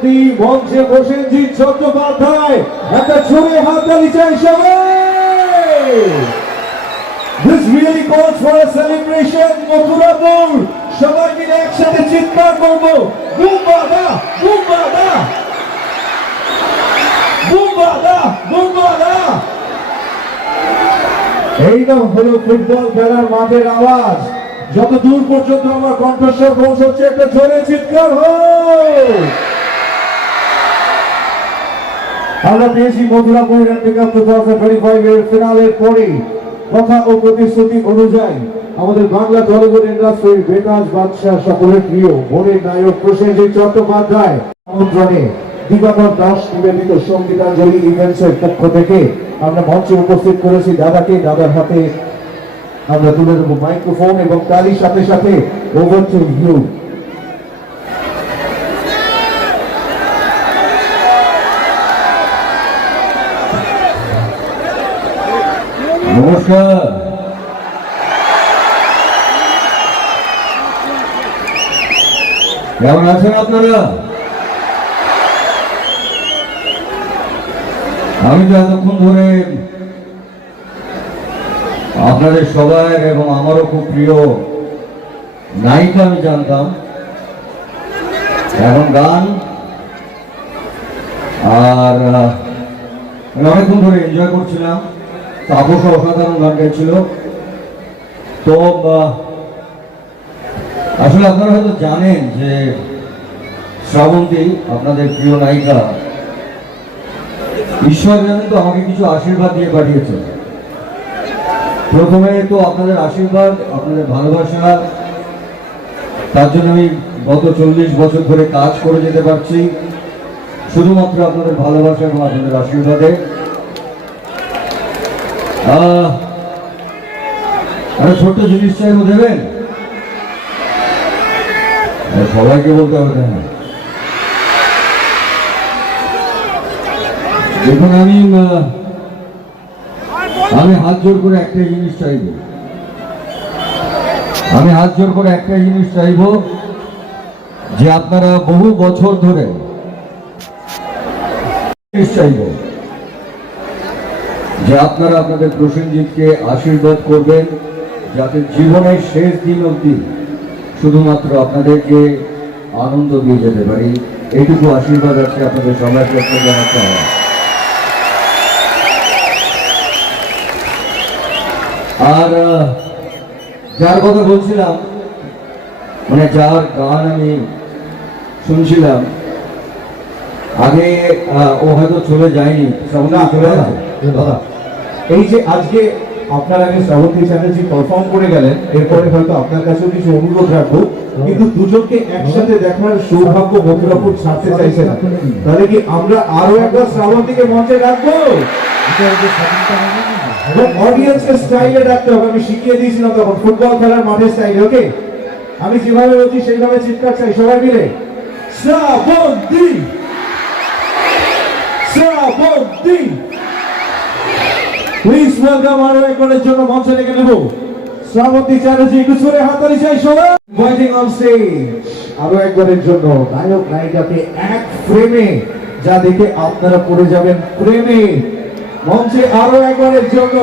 শ্রাবন্তী মঞ্চে প্রসেনজিৎ চট্টোপাধ্যায় একটা ছড়ে হাততালি চাই সবাই। This really calls for a celebration. Mathurapur সবাই মিলে একসাথে চিৎকার করবো, বুমবাদা বুমবাদা বুমবাদা বুমবাদা। এই না হলো ফুটবল খেলার মাঠের আওয়াজ। যত দূর পর্যন্ত আমার কণ্ঠস্বর পৌঁছচ্ছে একটা জোরে চিৎকার হোক। আমরা পেয়েছি মথুরাপুর হ্যান্ডপিক আপ 2025 এর ফিনালের পরে কথা ও প্রতিশ্রুতি অনুযায়ী আমাদের বাংলা টলিউড ইন্ডাস্ট্রির বেতাজ বাদশাহ সকলের প্রিয় বনের নায়ক প্রসেনজিৎ চট্টোপাধ্যায় আমন্ত্রণে দিবাকর দাস নিবেদিত সঙ্গীতাঞ্জলি ইভেন্টসের পক্ষ থেকে আমরা মঞ্চে উপস্থিত করেছি দাদাকে। দাদার হাতে আমরা তুলে দেবো মাইক্রোফোন এবং তারই সাথে সাথে ওভার টু ইউ। নমস্কার। কেমন আছেন আপনারা? আমি তো এতক্ষণ ধরে আপনাদের সবাই এবং আমারও খুব প্রিয় নায়িকা আমি জানতাম, এখন গান আর অনেকক্ষণ ধরে এনজয় করছিলাম। তাপস অসাধারণ গান গাইছিল। তো আসলে আপনারা হয়তো জানেন যে শ্রাবন্তী আপনাদের প্রিয় নায়িকা ঈশ্বর জানেন তো আমাকে কিছু আশীর্বাদ দিয়ে পাঠিয়েছে। প্রথমে তো আপনাদের আশীর্বাদ, আপনাদের ভালোবাসা, তার জন্য আমি গত 40 বছর ধরে কাজ করে যেতে পারছি শুধুমাত্র আপনাদের ভালোবাসা এবং আপনাদের আশীর্বাদে। একটা ছোট্ট জিনিস চাইবো, দেবেন? সবাইকে বলতে হবে না। দেখুন, আমি হাত জোর করে একটাই জিনিস চাইব, যে আপনারা বহু বছর ধরে যে আপনারা আপনাদের প্রসেনজিৎকে আশীর্বাদ করবেন যাতে জীবনের শেষ দিন অবধি শুধুমাত্র আপনাদেরকে আনন্দ দিয়ে যেতে পারি। এইটুকু আশীর্বাদ আছে আপনাদের সবার ক্ষেত্রে জানাতে হয়। আর যার কথা বলছিলাম, মানে যার গান আমি শুনছিলাম, আগে ও হয়তো চলে যায়নি, চলে গেছে। এই যে আজকে আপনার আগে শ্রাবন্তী চ্যাটার্জি পারফর্ম করে গেলেন, এরপরে হয়তো আপনার কাছেও কিছু অনুরোধ রাখবো, কিন্তু দুজনকে একসাথে দেখার সৌভাগ্য মথুরাপুর ছাড়তে চাইছে না। তাহলে কি আমরা আরো একবার শ্রাবন্তীকে মঞ্চে রাখবো এবং অডিয়েন্সকে স্টাইলে রাখতে হবে। আমি শিখিয়ে দিয়েছিলাম তখন ফুটবল খেলার মাঠের স্টাইলে। ওকে, আমি যেভাবে বলছি সেইভাবে চিৎকার চাই সবাই মিলে, শ্রাবন্তী শ্রাবন্তী। প্লিজ ওয়েলকাম আরো একবারের জন্য মঞ্চে ডেকে নেব শ্রাবন্তী চ্যাটার্জি। একটু জোরে হাততালি চাই সবাই। ওয়েটিং অন স্টেজ আরো একবারের জন্য নায়ক নায়িকাকে এক ফ্রেমে, যা দেখে আপনারা পড়ে যাবেন প্রেমে। মঞ্চে আরো একবারের জন্য